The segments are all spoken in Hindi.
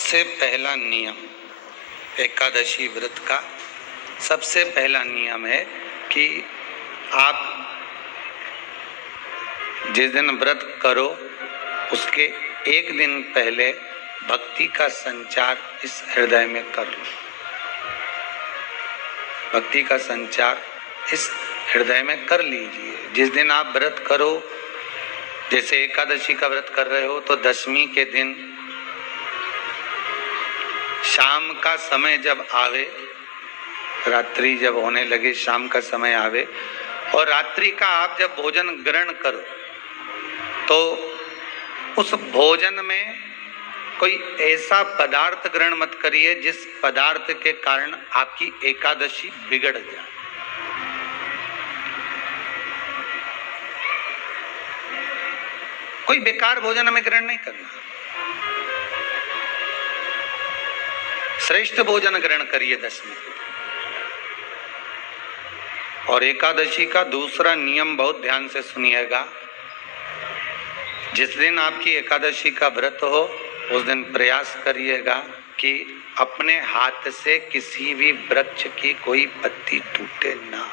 सबसे पहला नियम एकादशी व्रत का सबसे पहला नियम है कि आप जिस दिन व्रत करो उसके एक दिन पहले भक्ति का संचार इस हृदय में कर लो। भक्ति का संचार इस हृदय में कर लीजिए। जिस दिन आप व्रत करो, जैसे एकादशी का व्रत कर रहे हो तो दशमी के दिन शाम का समय जब आवे, रात्रि जब होने लगे, शाम का समय आवे और रात्रि का आप जब भोजन ग्रहण करो तो उस भोजन में कोई ऐसा पदार्थ ग्रहण मत करिए जिस पदार्थ के कारण आपकी एकादशी बिगड़ जाए। कोई बेकार भोजन हमें ग्रहण नहीं करना, श्रेष्ठ भोजन ग्रहण करिए दशमी के दिन। और एकादशी का दूसरा नियम बहुत ध्यान से सुनिएगा। जिस दिन आपकी एकादशी का व्रत हो उस दिन प्रयास करिएगा कि अपने हाथ से किसी भी वृक्ष की कोई पत्ती टूटे ना।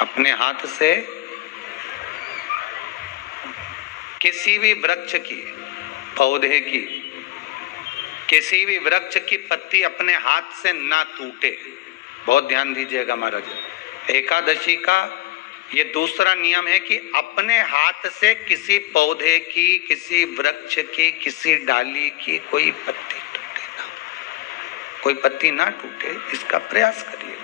अपने हाथ से किसी भी वृक्ष की, पौधे की, किसी भी वृक्ष की पत्ती अपने हाथ से ना टूटे। बहुत ध्यान दीजिएगा महाराज। एकादशी का ये दूसरा नियम है कि अपने हाथ से किसी पौधे की, किसी वृक्ष की, किसी डाली की कोई पत्ती टूटे ना, कोई पत्ती ना टूटे, इसका प्रयास करिए।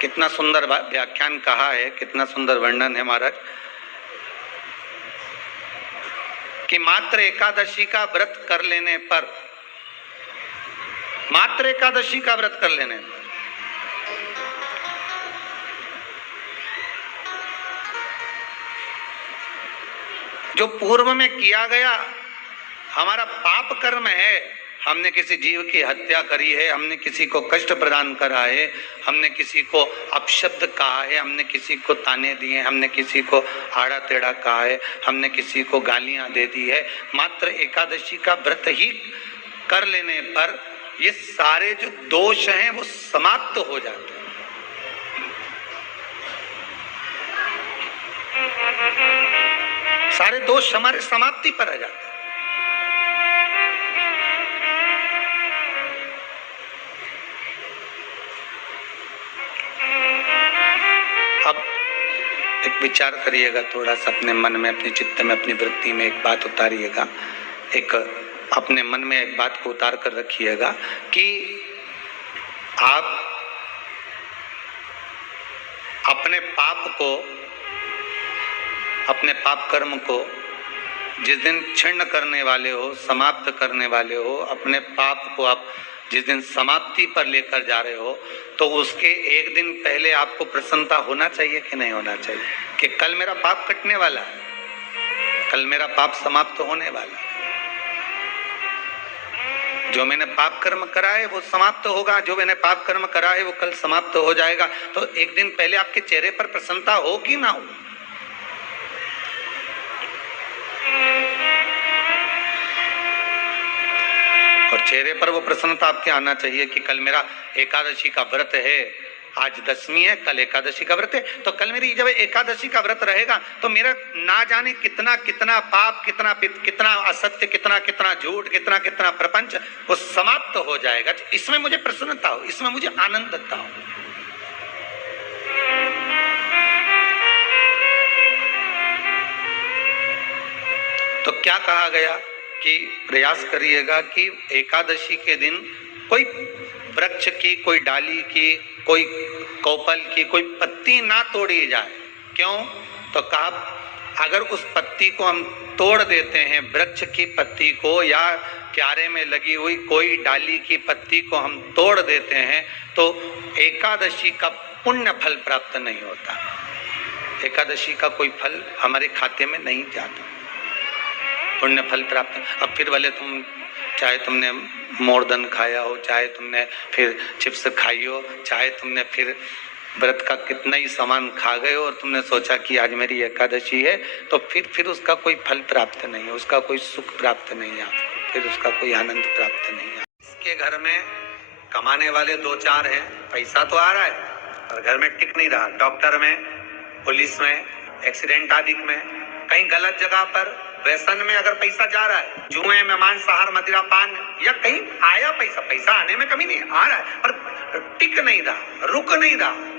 कितना सुंदर व्याख्यान कहा है, कितना सुंदर वर्णन है महाराज कि मात्र एकादशी का व्रत कर लेने पर, मात्र एकादशी का व्रत कर लेने पर जो पूर्व में किया गया हमारा पाप कर्म है, हमने किसी जीव की हत्या करी है, हमने किसी को कष्ट प्रदान करा है, हमने किसी को अपशब्द कहा है, हमने किसी को ताने दिए, हमने किसी को आड़ा टेढ़ा कहा है, हमने किसी को गालियां दे दी है, मात्र एकादशी का व्रत ही कर लेने पर ये सारे जो दोष हैं वो समाप्त हो जाते हैं। सारे दोष हमारे समाप्ति पर आ जाते हैं। अब एक विचार करिएगा थोड़ा सा अपने मन में, अपने चित्त में, अपनी वृत्ति में एक बात उतारिएगा। एक अपने मन में एक बात को उतार कर रखिएगा कि आप अपने पाप को, अपने पाप कर्म को जिस दिन क्षीण करने वाले हो, समाप्त करने वाले हो, अपने पाप को आप जिस दिन समाप्ति पर लेकर जा रहे हो तो उसके एक दिन पहले आपको प्रसन्नता होना चाहिए कि नहीं होना चाहिए कि कल मेरा पाप कटने वाला है, कल मेरा पाप समाप्त होने वाला है, जो मैंने पाप कर्म करा है वो समाप्त होगा, जो मैंने पाप कर्म करा है वो कल समाप्त हो जाएगा। तो एक दिन पहले आपके चेहरे पर प्रसन्नता हो कि ना हो? और चेहरे पर वो प्रसन्नता आपके आना चाहिए कि कल मेरा एकादशी का व्रत है, आज दशमी है, कल एकादशी का व्रत है, तो कल मेरी जब एकादशी का व्रत रहेगा तो मेरा ना जाने कितना कितना पाप, कितना असत्य, कितना झूठ, कितना प्रपंच वो समाप्त हो जाएगा। इसमें मुझे प्रसन्नता हो, इसमें मुझे आनंदता हो। तो क्या कहा गया कि प्रयास करिएगा कि एकादशी के दिन कोई वृक्ष की, कोई डाली की, कोई कोपल की कोई पत्ती ना तोड़ी जाए। क्यों? तो कहा अगर उस पत्ती को हम तोड़ देते हैं, वृक्ष की पत्ती को या क्यारे में लगी हुई कोई डाली की पत्ती को हम तोड़ देते हैं तो एकादशी का पुण्य फल प्राप्त नहीं होता। एकादशी का कोई फल हमारे खाते में नहीं जाता, पुण्य फल प्राप्त। अब फिर भले तुम चाहे तुमने मोरदन खाया हो, चाहे तुमने फिर चिप्स खाई हो, चाहे तुमने फिर व्रत का कितना ही सामान खा गए हो और तुमने सोचा कि आज मेरी एकादशी है, तो फिर उसका कोई फल प्राप्त नहीं है, उसका कोई सुख प्राप्त नहीं है, फिर उसका कोई आनंद प्राप्त नहीं है। इसके घर में कमाने वाले 2-4 हैं, पैसा तो आ रहा है पर घर में टिक नहीं रहा, डॉक्टर में, पुलिस में, एक्सीडेंट आदि में, कहीं गलत जगह पर व्यसन में अगर पैसा जा रहा है, जुए में, मांसाहार, मदिरा पान, या कहीं आया पैसा आने में कमी नहीं, आ रहा है पर टिक नहीं रहा, रुक नहीं रहा,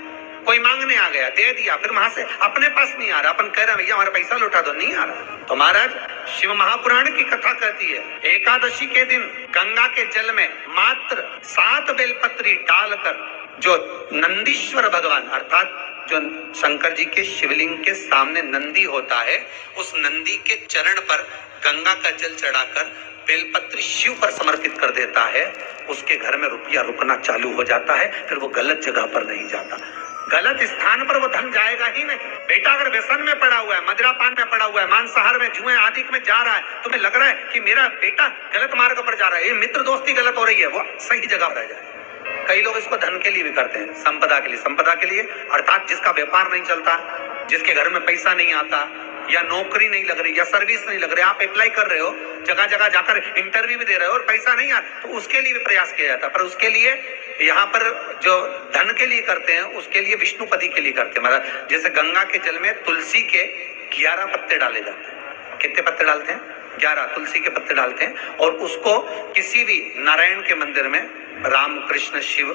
कोई मांगने आ गया, दे दिया, फिर वहां से अपने पास नहीं आ रहा, अपन कह रहे हैं भैया हमारा पैसा लौटा दो, नहीं आ रहा। तो महाराज शिव महापुराण की कथा कहती है, एकादशी के दिन गंगा के जल में मात्र 7 बेलपत्री डालकर जो नंदीश्वर भगवान अर्थात जो शंकर जी के शिवलिंग के सामने नंदी होता है, उस नंदी के चरण पर गंगा का जल चढ़ाकर बेलपत्री शिव पर समर्पित कर देता है, उसके घर में रुपया रुकना चालू हो जाता है, फिर वो गलत जगह पर नहीं जाता, गलत स्थान पर वो धन जाएगा ही नहीं। बेटा अगर व्यसन में पड़ा हुआ है, मदिरा पान में पड़ा हुआ है, मांसाहार में, जुए आदि में जा रहा है, तुम्हें लग रहा है कि मेरा बेटा गलत मार्ग पर जा रहा है, ये मित्र दोस्ती गलत हो रही है, वो सही जगह पर जाए। कई लोग इसको धन के लिए भी करते हैं, संपदा के लिए अर्थात जिसका व्यापार नहीं चलता, जिसके घर में पैसा नहीं आता, या नौकरी नहीं लग रही, या सर्विस नहीं लग रही, आप अप्लाई कर रहे हो, जगह जगह जाकर इंटरव्यू भी दे रहे हो और पैसा नहीं आता, तो उसके लिए भी प्रयास किया जाता है। पर उसके लिए यहाँ पर जो धन के लिए करते हैं, उसके लिए विष्णुपति के लिए करते हैं। मतलब जैसे गंगा के जल में तुलसी के 11 पत्ते डाले जाते हैं। कितने पत्ते डालते हैं? 11 तुलसी के पत्ते डालते हैं, और उसको किसी भी नारायण के मंदिर में, राम कृष्ण शिव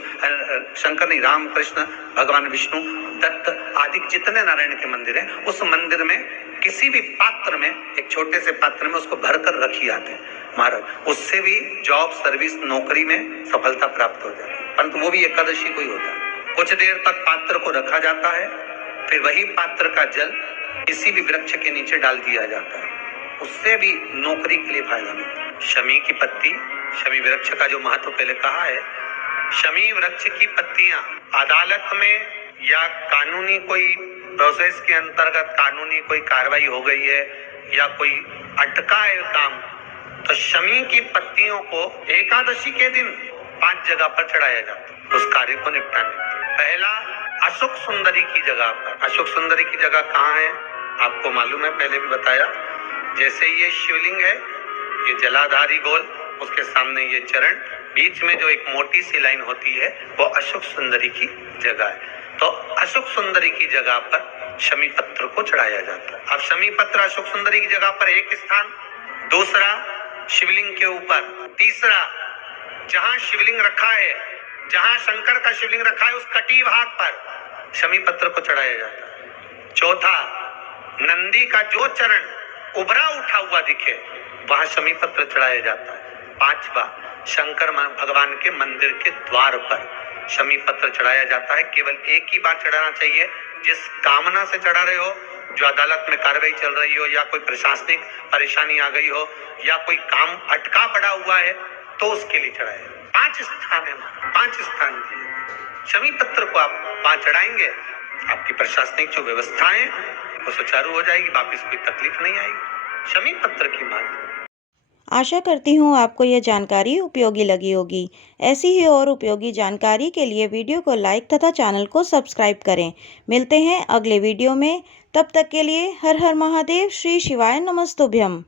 शंकर नहीं, राम कृष्ण भगवान विष्णु दत्त आदि जितने नारायण के मंदिर हैं, उस मंदिर में किसी भी पात्र में, एक छोटे से पात्र में उसको भरकर रखी आते हैं महाराज, उससे भी जॉब, सर्विस, नौकरी में सफलता प्राप्त हो जाती है। परंतु वो भी एकादशी को ही होता है। कुछ देर तक पात्र को रखा जाता है, फिर वही पात्र का जल किसी भी वृक्ष के नीचे डाल दिया जाता है, उससे भी नौकरी के लिए फायदा मिलता है। शमी की पत्ती, शमी वृक्ष का जो महत्व पहले कहा है, शमी वृक्ष की पत्तियां अदालत में या कानूनी कोई प्रोसेस के अंतर्गत कानूनी कोई कार्रवाई हो गई है या कोई अटका है काम, तो शमी की पत्तियों को एकादशी के दिन 5 जगह पर चढ़ाया जाता है उस कार्य को निपटाने। पहला अशोक सुंदरी की जगह पर। अशोक सुंदरी की जगह कहाँ है आपको मालूम है, पहले भी बताया। जैसे ये शिवलिंग है, ये जलाधारी गोल, उसके सामने ये चरण, बीच में जो एक मोटी सी लाइन होती है वो अशोक सुंदरी की जगह है। तो अशोक सुंदरी की जगह पर शमी पत्र को चढ़ाया जाता है। अब शमी पत्र अशोक सुंदरी की जगह पर एक स्थान, दूसरा शिवलिंग के ऊपर, तीसरा जहां शिवलिंग रखा है, जहां शंकर का शिवलिंग रखा है उस कटी भाग पर शमी पत्र को चढ़ाया जाता है। चौथा, नंदी का जो चरण उभरा उठा हुआ दिखे वहां शमी पत्र चढ़ाया जाता है। पांचवा, शंकर भगवान के मंदिर के द्वार पर शमी पत्र चढ़ाया जाता है। केवल एक ही बार चढ़ाना चाहिए, जिस कामना से चढ़ा रहे हो, जो अदालत में कार्रवाई चल रही हो, या कोई प्रशासनिक परेशानी आ गई हो, या कोई काम अटका पड़ा हुआ है, तो उसके लिए चढ़ाए। 5 स्थान है, 5 स्थान की शमी पत्र को आप 5 चढ़ाएंगे, आपकी प्रशासनिक जो व्यवस्था है वो सुचारू हो जाएगी, वापिस कोई तकलीफ नहीं आएगी। शमी पत्र की बात। आशा करती हूँ आपको यह जानकारी उपयोगी लगी होगी। ऐसी ही और उपयोगी जानकारी के लिए वीडियो को लाइक तथा चैनल को सब्सक्राइब करें। मिलते हैं अगले वीडियो में, तब तक के लिए हर हर महादेव, श्री शिवाय नमस्तुभ्यम।